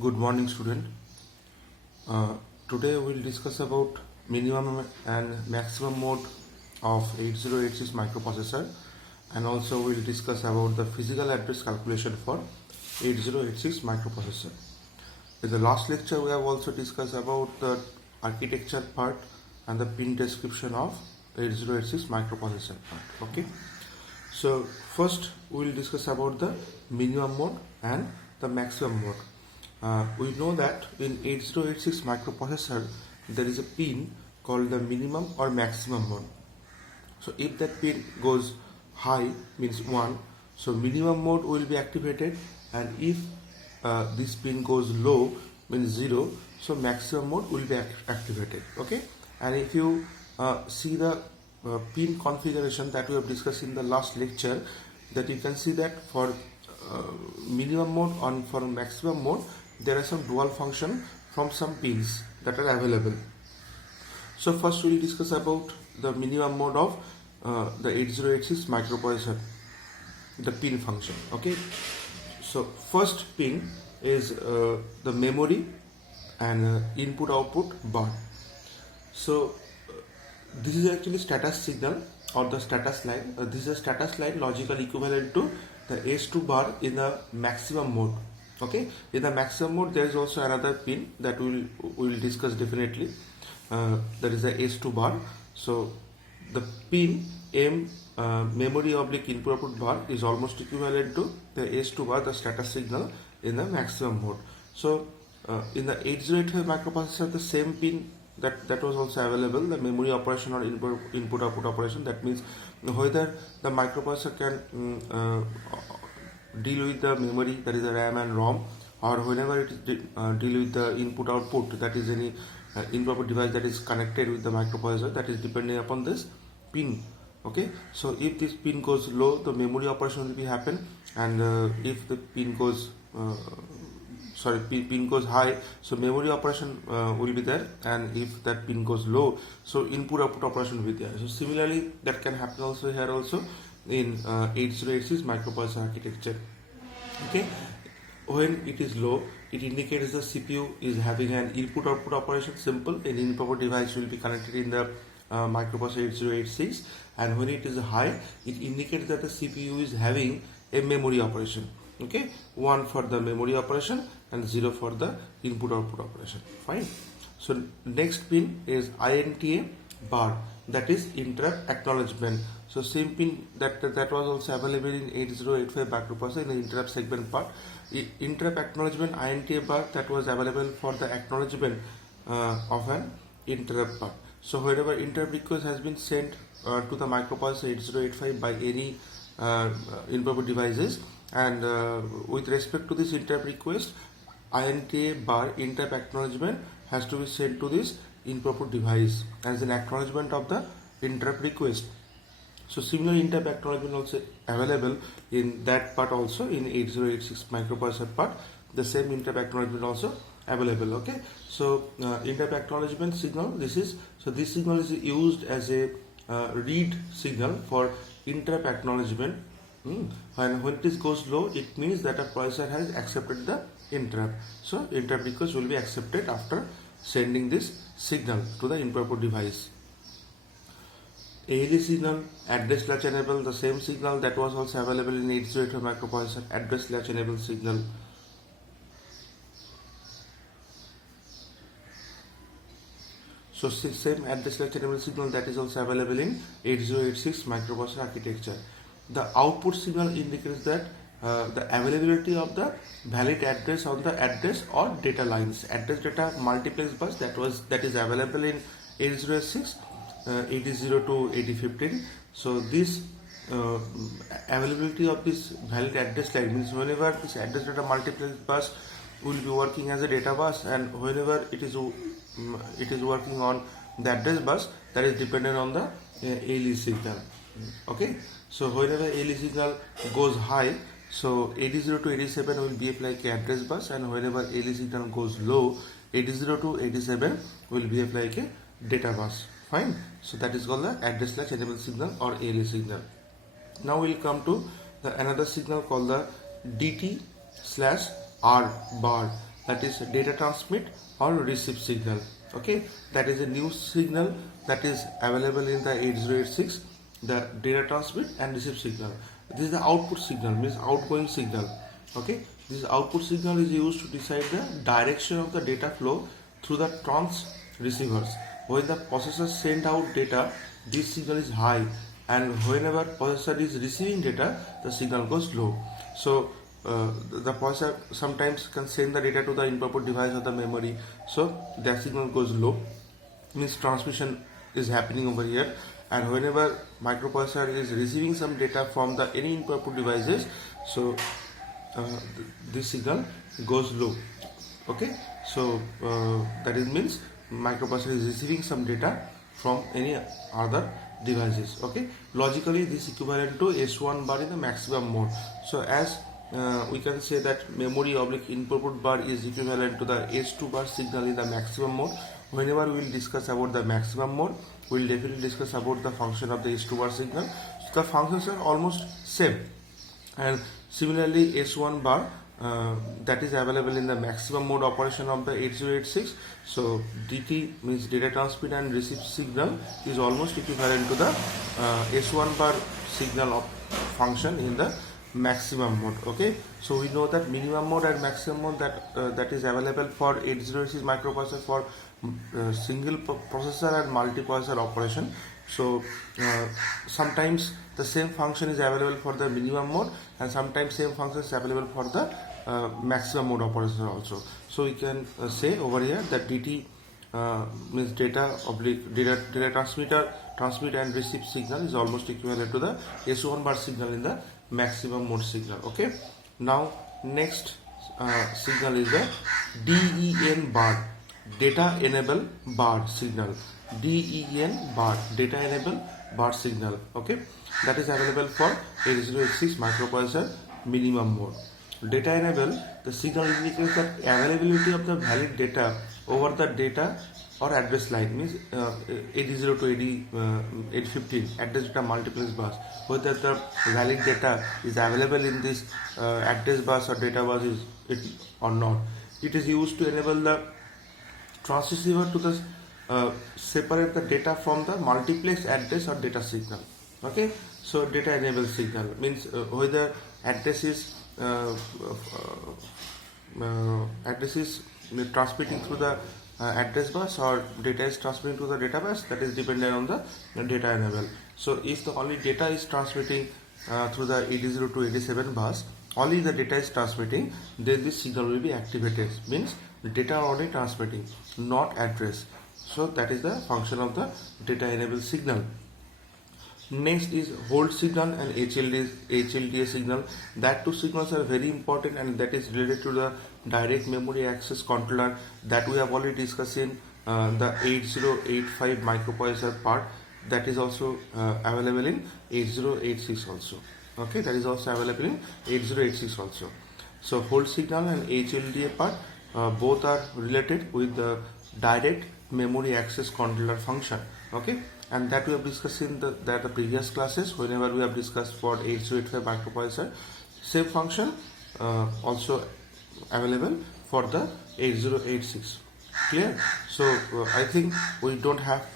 Good morning, student. Today we will discuss about minimum and maximum mode of 8086 microprocessor, and also we will discuss about the physical address calculation for 8086 microprocessor. In the last lecture, we have also discussed about the architecture part and the pin description of 8086 microprocessor part. Okay. So first we will discuss about the minimum mode and the maximum mode. We know that in 8086 microprocessor there is a pin called the minimum or maximum mode. So if that pin goes high means 1, so minimum mode will be activated, and if this pin goes low means 0, so maximum mode will be activated. Okay, and if you see the pin configuration that we have discussed in the last lecture, that you can see that for minimum mode and for maximum mode there are some dual function from some pins that are available. So first we will discuss about the minimum mode of the 8086 microprocessor, the pin function. Okay, so first pin is the memory and input output bar. So this is actually status signal or the status line. This is a status line logical equivalent to the S2 bar in the maximum mode. Okay, in the maximum mode there is also another pin that we will discuss definitely. That is the S2 bar. So the pin M memory oblique input output bar is almost equivalent to the S2 bar, the status signal in the maximum mode. So in the 8085 microprocessor, the same pin that was also available, the memory operation or input output operation. That means whether the microprocessor can deal with the memory, that is the RAM and ROM, or whenever it is deal with the input output, that is any input device that is connected with the microprocessor, that is depending upon this pin. Okay, so if this pin goes low, the memory operation will be happen, and if the pin goes pin goes high, so memory operation will be there, and if that pin goes low, so input output operation will be there. So similarly that can happen also here also in 8086 microprocessor architecture. Okay, when it is low, it indicates the CPU is having an input output operation. Simple, an input device will be connected in the microprocessor 8086, and when it is high, it indicates that the CPU is having a memory operation. Okay, 1 for the memory operation and 0 for the input output operation. Fine. So next pin is INTA bar, that is interrupt acknowledgement. So same pin that was also available in 8085 microprocessor in the interrupt segment part. Interrupt acknowledgement INTA bar, that was available for the acknowledgement of an interrupt part. So whenever interrupt request has been sent to the microprocessor 8085 by any input devices, and with respect to this interrupt request, INTA bar interrupt acknowledgement has to be sent to this input device as an acknowledgement of the interrupt request. So similar interrupt acknowledgement also available in that part also in 8086 microprocessor part. The same interrupt acknowledgement also available. Okay, so interrupt acknowledgement signal, this signal is used as a read signal for interrupt acknowledgement. And when it goes low, it means that a processor has accepted the interrupt. So interrupt request will be accepted after sending this signal to the input device. ALE signal, address latch enable, the same signal that was also available in 8085 microprocessor, address latch enable signal. So same address latch enable signal that is also available in 8086 microprocessor architecture. The output signal indicates that the availability of the valid address on the address or data lines, address data multiplex bus that is available in 8086, 80 to 8015. So this availability of this valid address line means whenever this address data multiplex bus will be working as a data bus, and whenever it is working on the address bus, that is dependent on the ALE signal. Okay, so whenever ALE signal goes high, so 80 to 87 will behave like a address bus, and whenever ALE signal goes low, 80 to 87 will behave like a data bus. Fine. So that is called the address latch enable signal or ALE signal. Now we will come to the another signal called the DT/R bar. that is data transmit or receive signal. Okay, that is a new signal that is available in the 8086, the data transmit and receive signal. This is the output signal, means outgoing signal. Okay, this output signal is used to decide the direction of the data flow through the transceivers. When the processor send out data, this signal is high, and whenever processor is receiving data, the signal goes low. So the processor sometimes can send the data to the input device or the memory, so that signal goes low, means transmission is happening over here. And whenever microprocessor is receiving some data from the any input devices, so this signal goes low. Okay, so that is means microprocessor is receiving some data from any other devices. Okay, logically this equivalent to S1 bar in the maximum mode. So as we can say that memory oblique input bar is equivalent to the S2 bar signal in the maximum mode. Whenever we will discuss about the maximum mode, we will definitely discuss about the function of the S2 bar signal. So the functions are almost same, and similarly S1 bar that is available in the maximum mode operation of the 8086. So DT means data transmit and receive signal is almost equivalent to the S1 bar signal of function in the maximum mode. Okay, so we know that minimum mode and maximum mode that is available for 8086 microprocessor for single processor and multiprocessor operation. So sometimes the same function is available for the minimum mode, and sometimes same function is available for the maximum mode operation also. So we can say over here that DT means data transmitter transmit and receive signal is almost equivalent to the S1 bar signal in the maximum mode signal. Okay, now next signal is the DEN bar, data enable bar signal. DEN bar, data enable bar signal. Okay, that is available for 8086 microprocessor minimum mode. Data enable, the signal indicates the availability of the valid data over the data or address line, means 80 to 815 address data multiplex bus, whether the valid data is available in this address bus or data bus is it or not. It is used to enable the transceiver to the separate the data from the multiplex address or data signal. Okay, so data enable signal means whether address is transmitting through the address bus or data is transmitting to the data bus, that is dependent on the data enable. So if the only data is transmitting through the 80 to 87 bus, only the data is transmitting, then this signal will be activated, means the data are only transmitting, not address. So that is the function of the data enable signal. Next is hold signal and HLDA signal. That two signals are very important, and that is related to the direct memory access controller that we have already discussed in the 8085 microprocessor part. That is also available in 8086 also. Okay, that is also available in 8086 also. So hold signal and HLDA part both are related with the direct memory access controller function. Okay, and that we have discussed in the previous classes whenever we have discussed for 8085 microprocessor. Same function also available for the 8086. Clear? So I think we don't have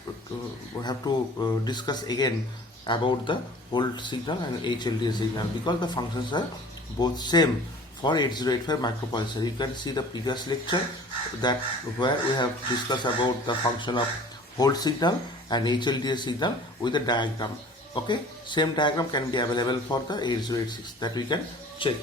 to discuss again about the hold signal and HLDA signal, because the functions are both same for 8085 microprocessor. You can see the previous lecture that where we have discussed about the function of hold signal and HLDA signal with a diagram. Okay, same diagram can be available for the 8086, that we can check.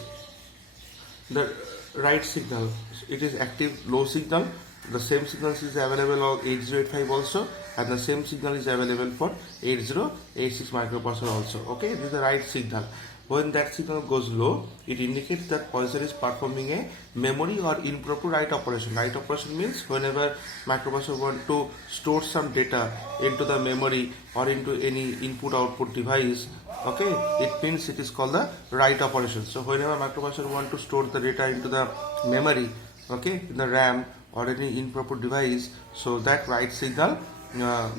The right signal, it is active low signal. The same signal is available on 8085 also, and the same signal is available for 8086 microprocessor also. Okay, this is the right signal. When that signal goes low, it indicates that processor is performing a memory or improper write operation. Write operation means whenever microprocessor want to store some data into the memory or into any input-output device. Okay, it means it is called the write operation. So whenever microprocessor want to store the data into the memory, okay, in the RAM or any improper device, so that write signal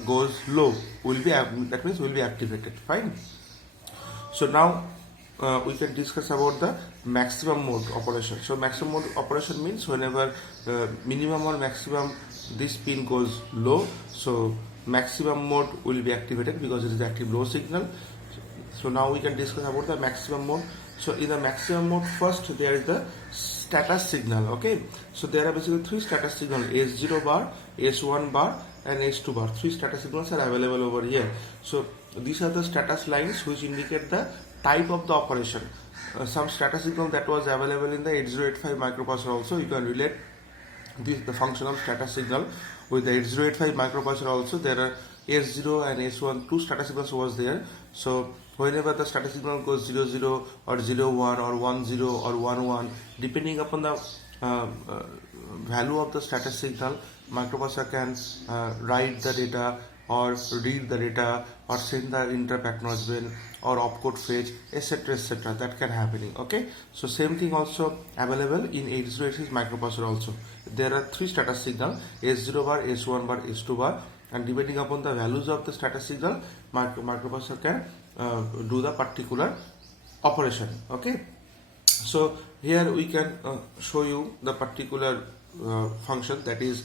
goes low, will be that means will be activated. Fine. So now we can discuss about the maximum mode operation. So maximum mode operation means whenever minimum or maximum this pin goes low, so maximum mode will be activated because it is the active low signal. So now we can discuss about the maximum mode. So in the maximum mode, first there is the status signal. Okay, so there are basically three status signals: S0 bar, S1 bar, and S2 bar. Three status signals are available over here. So these are the status lines which indicate the type of the operation. Some status signal that was available in the 8085 microprocessor also, you can relate the function of status signal with the 8085 microprocessor also. There are S0 and S1, two status signals was there. So whenever the status signal goes 00 or 01 or 10 or 11, depending upon the value of the status signal, microprocessor can write the data or read the data or send the interrupt acknowledgement or opcode fetch, etc. That can happen. Okay, so same thing also available in 8086 microprocessor also. There are three status signal: S0 bar, S1 bar, S2 bar, and depending upon the values of the status signal, microprocessor can do the particular operation. Okay, so here we can show you the particular function, that is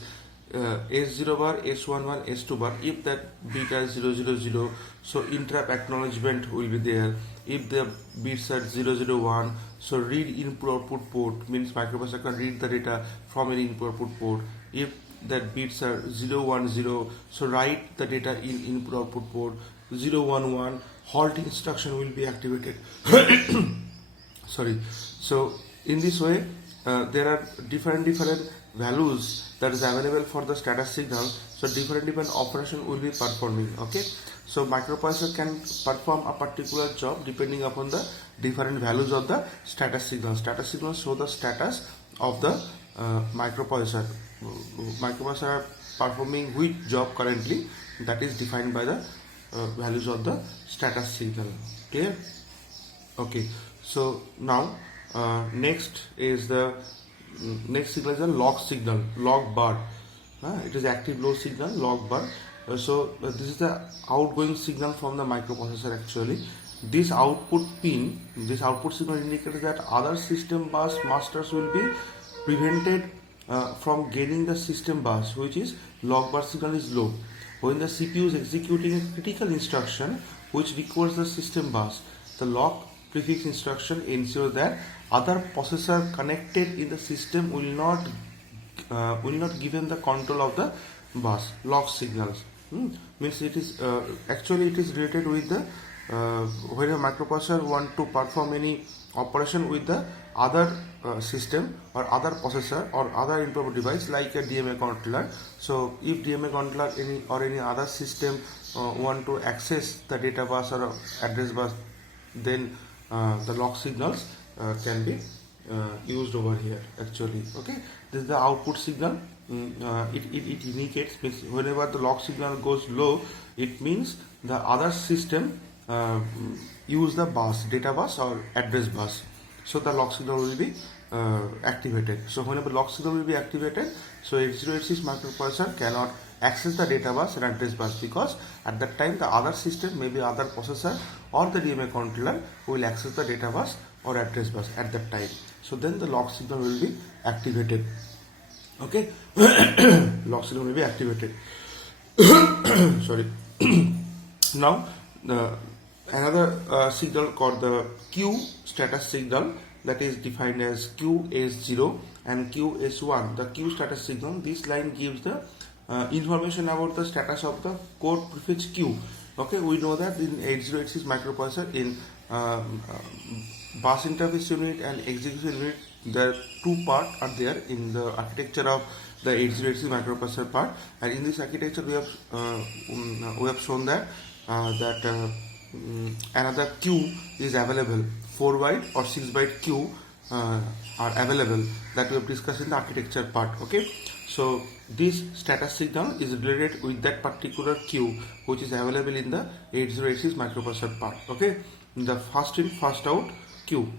S0 bar, S1 bar, S2 bar. If that beta is 000, so interrupt acknowledgement will be there. If the bits are 001, so read input output port, means microprocessor can read the data from any input output port. If that bits are 010, so write the data in input output port. 011, halt instruction will be activated. Sorry. So in this way, there are different values that is available for the status signal. So different operation will be performing. Okay, so microprocessor can perform a particular job depending upon the different values of the status signal. Status signals show the status of the microprocessor. Microprocessor are performing which job currently, that is defined by the values of the status signal. Clear? Okay, so now next signal is a log signal, log bar. It is active low signal, log bar. So this is the outgoing signal from the microprocessor actually. This output pin, this output signal indicates that other system bus masters will be prevented from gaining the system bus, which is log bar signal is low. When the CPU is executing a critical instruction which requires the system bus, the log prefix instruction ensures that other processor connected in the system will not given the control of the bus. Log signals means it is actually it is related with the when a microprocessor want to perform any operation with the other system or other processor or other input device like a DMA controller. So if DMA controller any other system want to access the data bus or address bus, then the log signals can be used over here actually. Okay, this is the output signal. It indicates, means whenever the log signal goes low, it means the other system use the bus, data bus or address bus, so the log signal will be activated. So whenever log signal will be activated, so 8086 microprocessor cannot access the data bus and address bus, because at that time the other system, maybe other processor or the DMA controller, will access the data bus or address bus at that time. So then the log signal will be activated. Okay, log signal will be activated. Sorry. Now another signal called the Q status signal, that is defined as QS0 and QS1. The Q status signal, this line gives the information about the status of the code prefix Q. Okay, we know that in 8086 microprocessor, in bus interface unit and execution unit, the two parts are there in the architecture of the 8086 microprocessor part. And in this architecture, we have shown that another Q is available. 4 byte or 6 byte Q are available, that we have discussed in the architecture part. Okay, so this status signal is related with that particular Q which is available in the 8086 microprocessor part. Okay, the first in first out Q.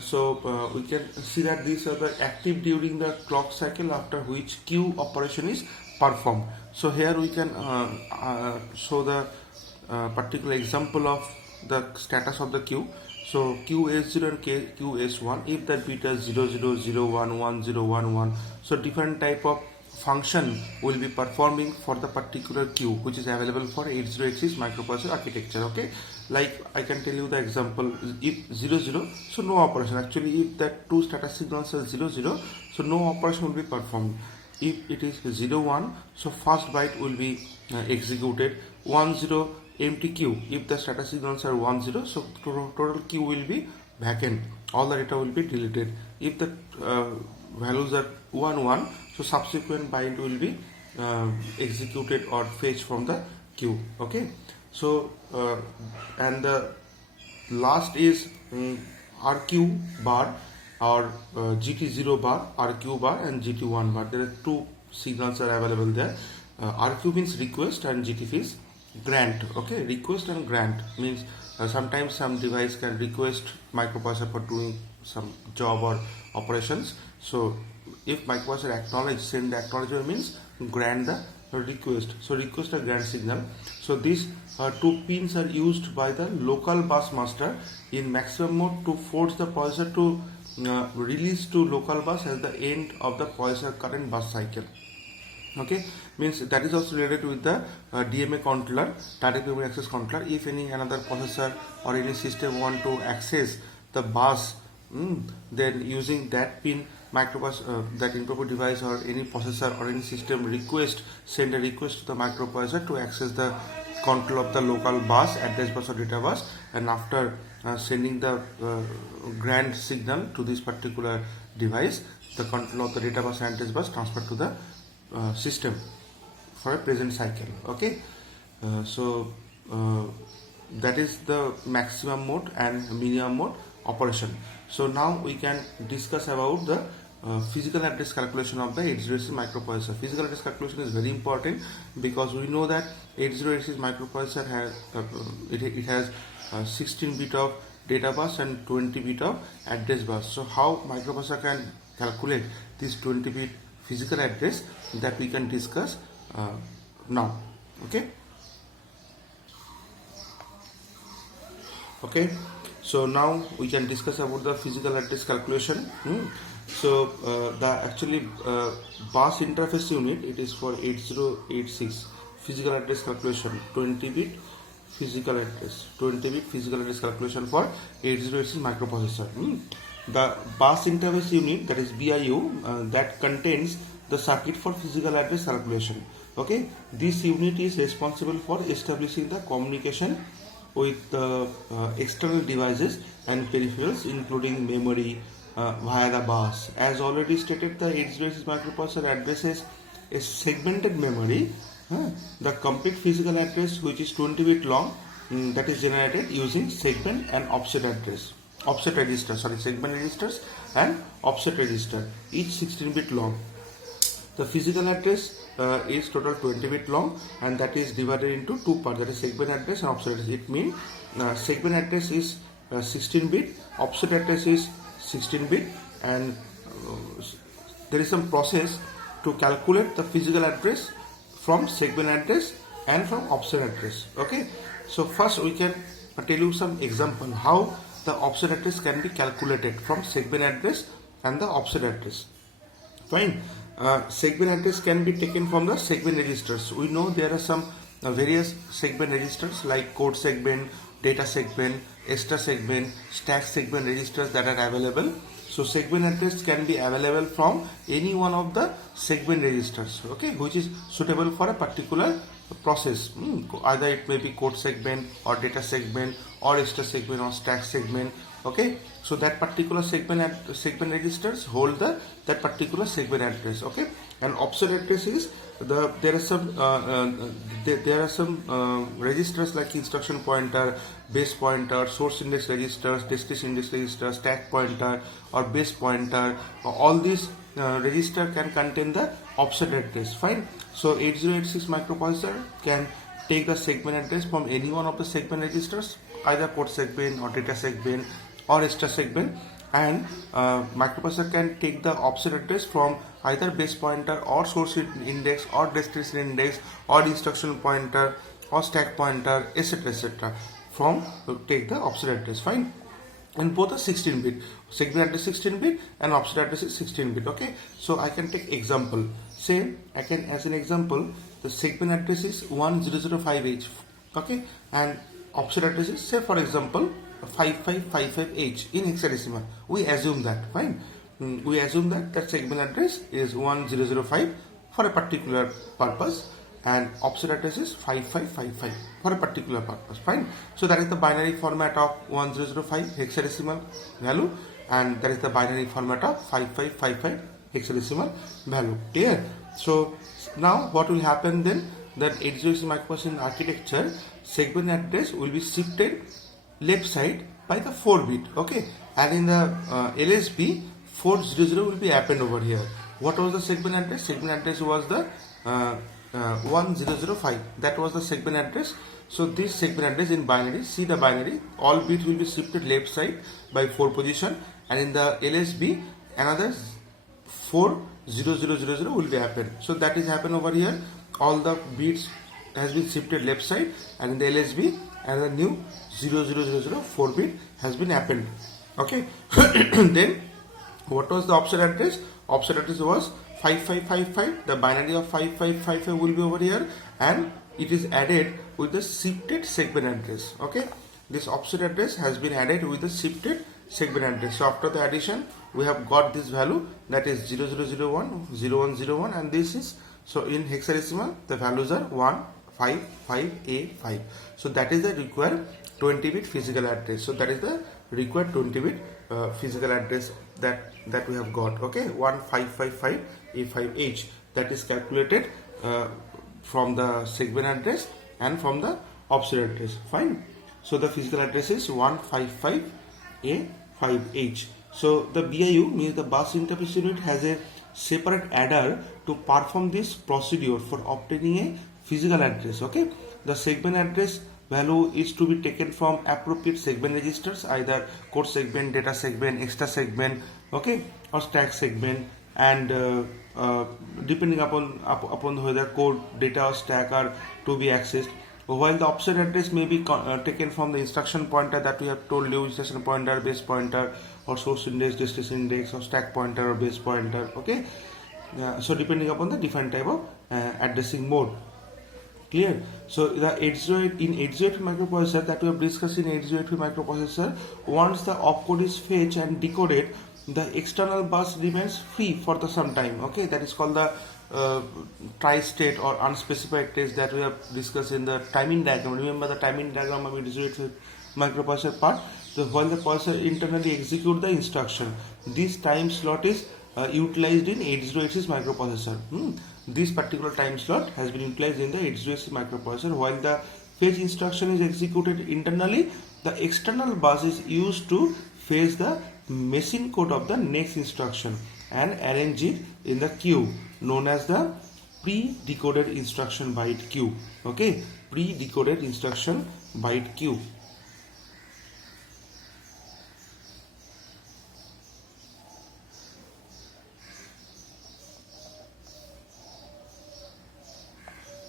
So we can see that these are the active during the clock cycle, after which Q operation is performed. So here we can show the particular example of the status of the queue. So QS0 and QS1, if that bit is 0001, 1011, so different type of function will be performing for the particular queue which is available for 8086 microprocessor architecture. Okay, like I can tell you the example. If 00, so no operation. Actually, if that two status signals are 00, so no operation will be performed. If it is 01, so first byte will be executed. 10 empty queue. If the status signals are 10, so total queue will be vacant. All the data will be deleted. If the values are 11, so subsequent byte will be executed or fetched from the queue. Okay, so and the last is RQ bar or GT0 bar, RQ bar and GT1 bar. There are two signals are available there. RQ means request and GT is grant. Okay, request and grant means sometimes some device can request microprocessor for doing some job or operations. So if microprocessor acknowledge, send the acknowledgement means grant the request. So request a grant signal. So these two pins are used by the local bus master in maximum mode to force the processor to release to local bus at the end of the processor current bus cycle. Okay, means that is also related with the DMA controller, direct memory access controller. If any another processor or any system want to access the bus, then using that pin, microprocessor, that input device or any processor or any system send a request to the microprocessor to access the control of the local bus, address bus or data bus, and after sending the grant signal to this particular device, the control of the data bus and address bus transferred to the system for a present cycle. Okay, so that is the maximum mode and minimum mode operation. So now we can discuss about the physical address calculation of the 8086 microprocessor. Physical address calculation is very important because we know that 8086 microprocessor has it has 16 bit of data bus and 20 bit of address bus. So how microprocessor can calculate this 20 bit physical address, that we can discuss now. Okay, so now we can discuss about the physical address calculation. So the actually bus interface unit, it is for 8086 physical address calculation, 20 bit physical address calculation for 8086 microprocessor. The bus interface unit, that is BIU, that contains the circuit for physical address calculation. Okay, this unit is responsible for establishing the communication with the external devices and peripherals, including memory via the bus. As already stated, the 8086 microprocessor addresses a segmented memory. The complete physical address, which is 20 bit long, that is generated using segment and offset registers, segment registers and offset register, each 16 bit long. The physical address is total 20 bit long, and that is divided into two parts, that is segment address and offset address. It means segment address is 16 bit, offset address is 16 bit, and there is some process to calculate the physical address from segment address and from offset address. Okay, so first we can tell you some example how the offset address can be calculated from segment address and the offset address. Fine. Segment address can be taken from the segment registers. We know there are some various segment registers like code segment, data segment, extra segment, stack segment registers that are available. So segment address can be available from any one of the segment registers, okay, which is suitable for a particular process. Either it may be code segment or data segment or extra segment or stack segment. Okay, so that particular segment registers hold that particular segment address. Okay, and offset address is there are some registers like instruction pointer, base pointer, source index registers, destination index register, stack pointer or base pointer. All these register can contain the offset address. Fine. So 8086 microprocessor can take the segment address from any one of the segment registers, either code segment or data segment or extra segment, and microprocessor can take the offset address from either base pointer or source index or destination index or instruction pointer or stack pointer, etc. from take the offset address. Fine. And both are 16-bit. Segment address 16-bit and offset address is 16-bit. Okay. So I can take example. Say I can, as an example, the segment address is 1005H. Okay. And offset address is, say for example, 5555H in hexadecimal. We assume that. Fine. We assume that segment address is 1005 for a particular purpose, and offset address is 5555 for a particular purpose. Fine. So that is the binary format of 1005 hexadecimal value, and that is the binary format of 5555 hexadecimal value. Clear? So now what will happen then? That 8086 microprocessor architecture, segment address will be shifted left side by the 4-bit. Okay. And in the LSB, 400 will be append over here. What was the segment address? Segment address was the 1005. That was the segment address. So this segment address in binary, see the binary, all bits will be shifted left side by 4 position, and in the LSB another 40000 will be append. So that is happen over here. All the bits has been shifted left side, and in the LSB another new 0000 4 bit has been append. Okay. Then what was the offset address? Offset address was 5555. The binary of 5555 will be over here, and it is added with the shifted segment address. Okay. This offset address has been added with the shifted segment address. So after the addition, we have got this value, that is 0001, 0101, and this is, so in hexadecimal the values are 155A5. So that is the required 20-bit physical address. So that is the required 20-bit physical address that we have got. Okay, 1555A5H, that is calculated from the segment address and from the offset address. Fine. So the physical address is 155A5H. So the BIU means the bus interface unit has a separate adder to perform this procedure for obtaining a physical address. Okay, the segment address value is to be taken from appropriate segment registers, either code segment, data segment, extra segment, okay, or stack segment, and depending upon whether code, data, or stack are to be accessed. While the offset address may be taken from the instruction pointer that we have told you, instruction pointer, base pointer, or source index, destination index, or stack pointer or base pointer. Okay, so depending upon the different type of addressing mode. Clear? So the 808 in 8085 microprocessor that we have discussed in 8085 microprocessor, once the opcode is fetched and decoded, the external bus remains free for some time. Okay, that is called the tri-state or unspecified state that we have discussed in the timing diagram. Remember the timing diagram of 8085 microprocessor part. So while the processor internally execute the instruction, this time slot is utilized in 8086 microprocessor. This particular time slot has been utilized in the 8086 microprocessor. While the fetch instruction is executed internally, the external bus is used to fetch the machine code of the next instruction and arrange it in the queue known as the pre-decoded instruction byte queue. Okay, pre-decoded instruction byte queue.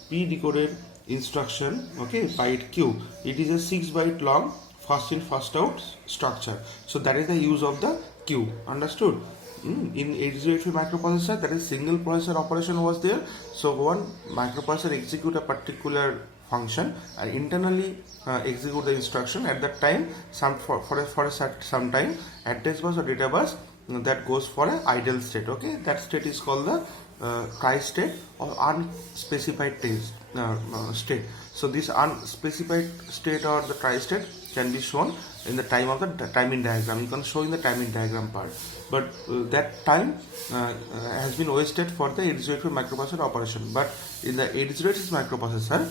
Pre-decoded instruction, okay, byte queue. It is a 6-byte long first in first out structure. So that is the use of the queue. Understood? In 8085 microprocessor, that is single processor operation was there. So one microprocessor execute a particular function and internally execute the instruction. At that time, some time address bus or data bus that goes for an idle state. Okay, that state is called the tri-state or unspecified state. So this unspecified state or the tri-state can be shown in the time of the timing diagram. You can show in the timing diagram part, but that time has been wasted for the 8085 microprocessor operation. But in the 8086 microprocessor,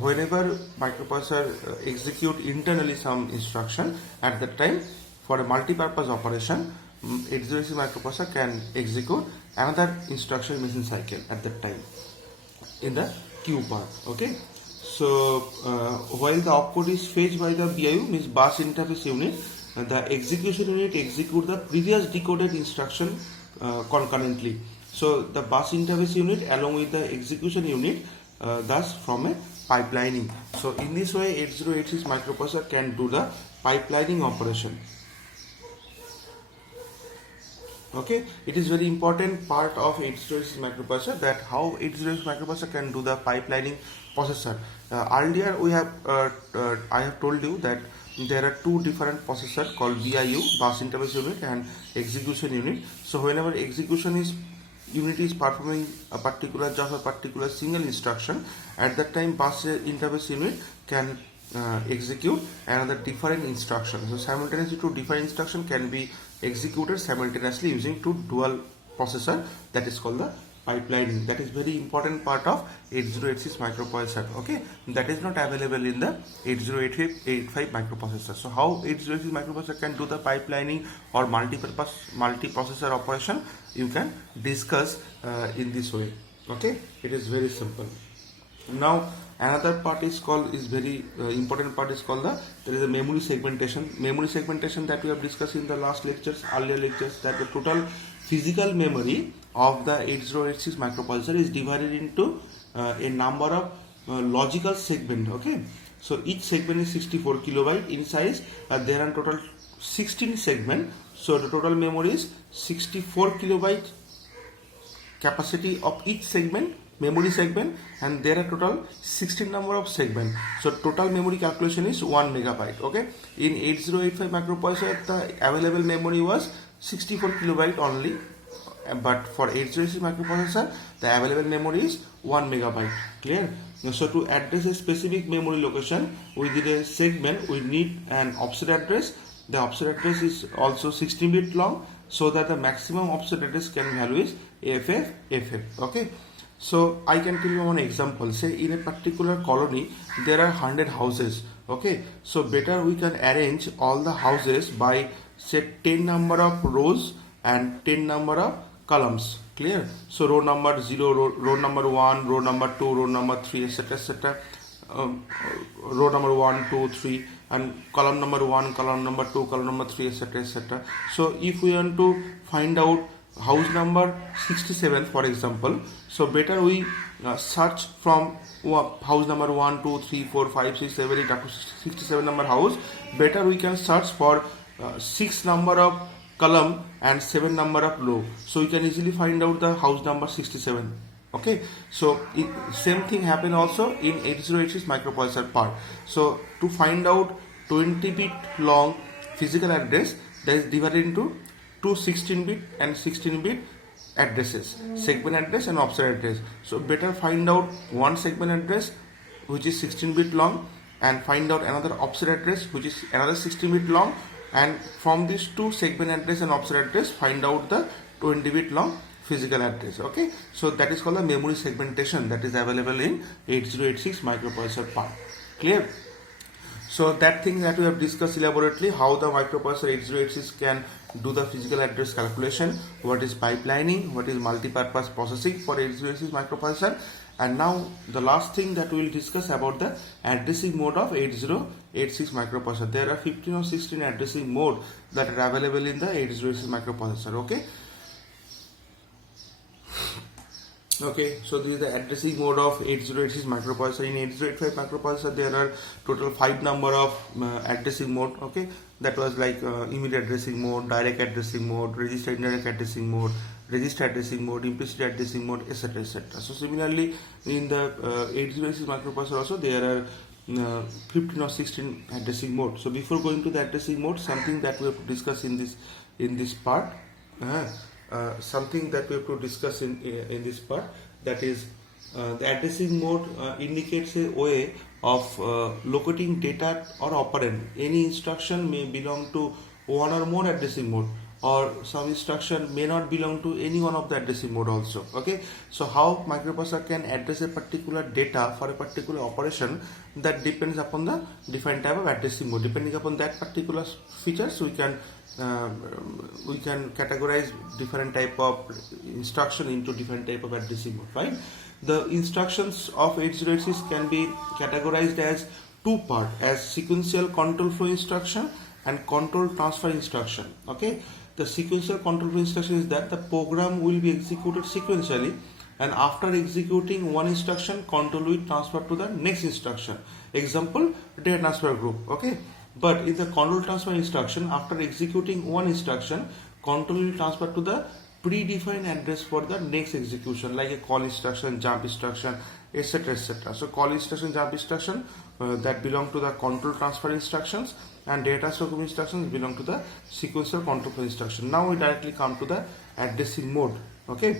whenever microprocessor execute internally some instruction, at that time for a multi-purpose operation, 8086 microprocessor can execute another instruction machine cycle at that time in the queue part. Okay, so while the opcode is fetched by the BIU, means bus interface unit, the execution unit execute the previous decoded instruction concurrently. So the bus interface unit along with the execution unit thus from a pipelining. So in this way 8086 microprocessor can do the pipelining operation. Okay, it is very important part of 8086 microprocessor that how 8086 microprocessor can do the pipelining processor. Earlier we have I have told you that there are two different processors called BIU, bus interface unit, and execution unit. So whenever execution unit is performing a particular job, a particular single instruction, at that time bus interface unit can execute another different instruction. So simultaneously two different instruction can be executed simultaneously using two dual processor, that is called the pipelining. That is very important part of 8086 microprocessor. Okay, that is not available in the 8085 microprocessor. So how 8086 microprocessor can do the pipelining or multi-processor operation, you can discuss in this way. Okay, it is very simple. Now another part is very important part is called there is a memory segmentation. Memory segmentation that we have discussed in the earlier lectures, that the total physical memory of the 8086 microprocessor is divided into a number of logical segment. Okay, so each segment is 64 kilobyte in size. There are total 16 segment, so the total memory is 64 kilobyte capacity of each segment, memory segment, and there are total 16 number of segment. So total memory calculation is 1 megabyte. Okay, in 8085 microprocessor the available memory was 64 kilobyte only, but for 8086 microprocessor the available memory is 1 megabyte. Clear? So to address a specific memory location within a segment, we need an offset address. The offset address is also 16-bit long, so that the maximum offset address can value is FF. Okay, so I can tell you one example. Say in a particular colony there are 100 houses. Okay, so better we can arrange all the houses by say 10 number of rows and 10 number of columns. Clear? So row number 0, row number 1, row number 2, row number 3, etc. Row number 1, 2, 3, and column number 1, column number 2, column number 3, etc. So if we want to find out house number 67 for example, so better we search from house number 1, 2, 3, 4, 5, 6, 7, 8 up to 67 number house. Better we can search for 6 number of column and 7 number of row, so you can easily find out the house number 67. Okay, so same thing happen also in 8086 microprocessor part. So to find out 20-bit long physical address, that is divided into two 16-bit and 16-bit addresses, segment address and offset address. So better find out one segment address which is 16-bit long and find out another offset address which is another 16-bit long, and from these two segment address and offset address find out the 20-bit long physical address. Okay, so that is called the memory segmentation that is available in 8086 microprocessor part. Clear? So that thing that we have discussed elaborately, how the microprocessor 8086 can do the physical address calculation, what is pipelining, what is multi-purpose processing for 8086 microprocessor, and now the last thing that we will discuss about the addressing mode of 8086 microprocessor. There are 15 or 16 addressing mode that are available in the 8086 microprocessor. Okay, so this is the addressing mode of 8086 microprocessor. In 8085 microprocessor there are total 5 number of addressing mode. Okay, that was like immediate addressing mode, direct addressing mode, registered indirect addressing mode, register addressing mode, implicit addressing mode, etc. So similarly in the 8086 microprocessor also there are 15 or 16 addressing mode. So before going to the addressing mode, something that we have to discuss in this part. Something that we have to discuss in this part, that is the addressing mode indicates a way of locating data or operand. Any instruction may belong to one or more addressing mode, or some instruction may not belong to any one of the addressing mode also. Okay, so how microprocessor can address a particular data for a particular operation, that depends upon the different type of addressing mode. Depending upon that particular features, we can categorize different type of instruction into different type of addressing mode, right? The instructions of 8086 can be categorized as two part, as sequential control flow instruction and control transfer instruction. Okay, the sequential control flow instruction is that the program will be executed sequentially and after executing one instruction, control will transfer to the next instruction. Example, data transfer group. Okay, but in the control transfer instruction, after executing one instruction, control will transfer to the predefined address for the next execution, like a call instruction, jump instruction, etc., etc. So call instruction, jump instruction that belong to the control transfer instructions, and data transfer group instructions belong to the sequential control flow instruction. Now we directly come to the addressing mode. Okay,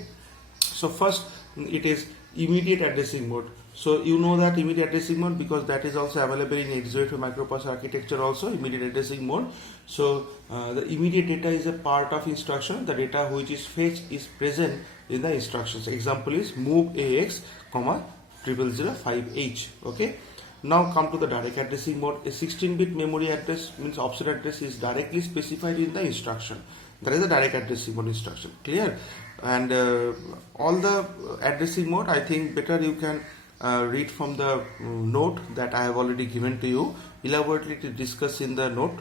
so first it is immediate addressing mode. So you know that immediate addressing mode because that is also available in 8085 microprocessor architecture also, immediate addressing mode. So the immediate data is a part of instruction. The data which is fetched is present in the instructions. Example is move AX, 0005H. Okay. Now come to the direct addressing mode. A 16-bit memory address means offset address is directly specified in the instruction. That is the direct addressing mode instruction. Clear? And all the addressing mode, I think better you can read from the note that I have already given to you. Elaborately to discuss in the note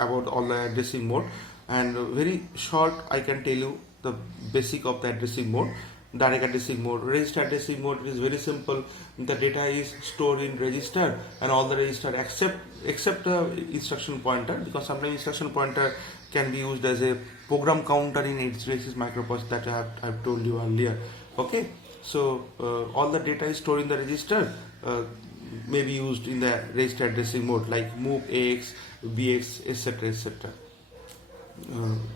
about all the addressing mode, and very short I can tell you the basic of the addressing mode. Direct addressing mode, register addressing mode is very simple. The data is stored in register, and all the register except the instruction pointer, because sometimes instruction pointer can be used as a program counter in 8086 microprocessor that I've told you earlier. Okay, so all the data is stored in the register, may be used in the register addressing mode, like move AX, BX, etc., etc.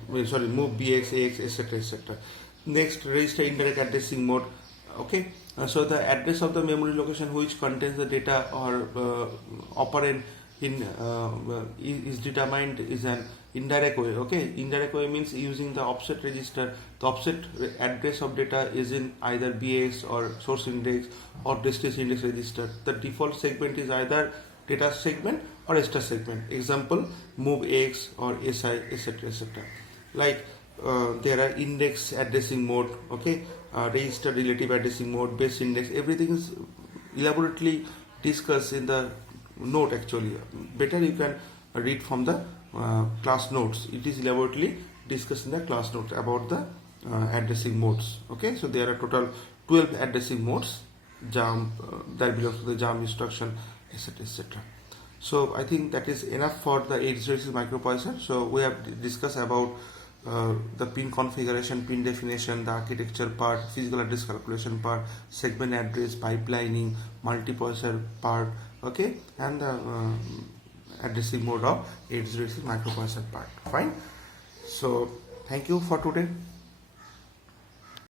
Move BX, AX, etc., etc. Next, register indirect addressing mode. Okay, so the address of the memory location which contains the data or operand in is determined is an indirect way. Okay, indirect way means using the offset register. The offset address of data is in either BX or source index or destination index register. The default segment is either data segment or extra segment. Example, move AX or SI, etc., etc. Like there are index addressing mode, okay, register relative addressing mode, base index, everything is elaborately discussed in the note. Actually, better you can read from the class notes. It is elaborately discussed in the class notes about the addressing modes. Okay, so there are total 12 addressing modes, jump that belongs to the jump instruction, etc., etc. So I think that is enough for the 8086 microprocessor. So we have discussed about the pin configuration, pin definition, the architecture part, physical address calculation part, segment address, pipelining, multiprocessor part, okay, and the addressing mode of 8086 microprocessor part. Fine. So thank you for today.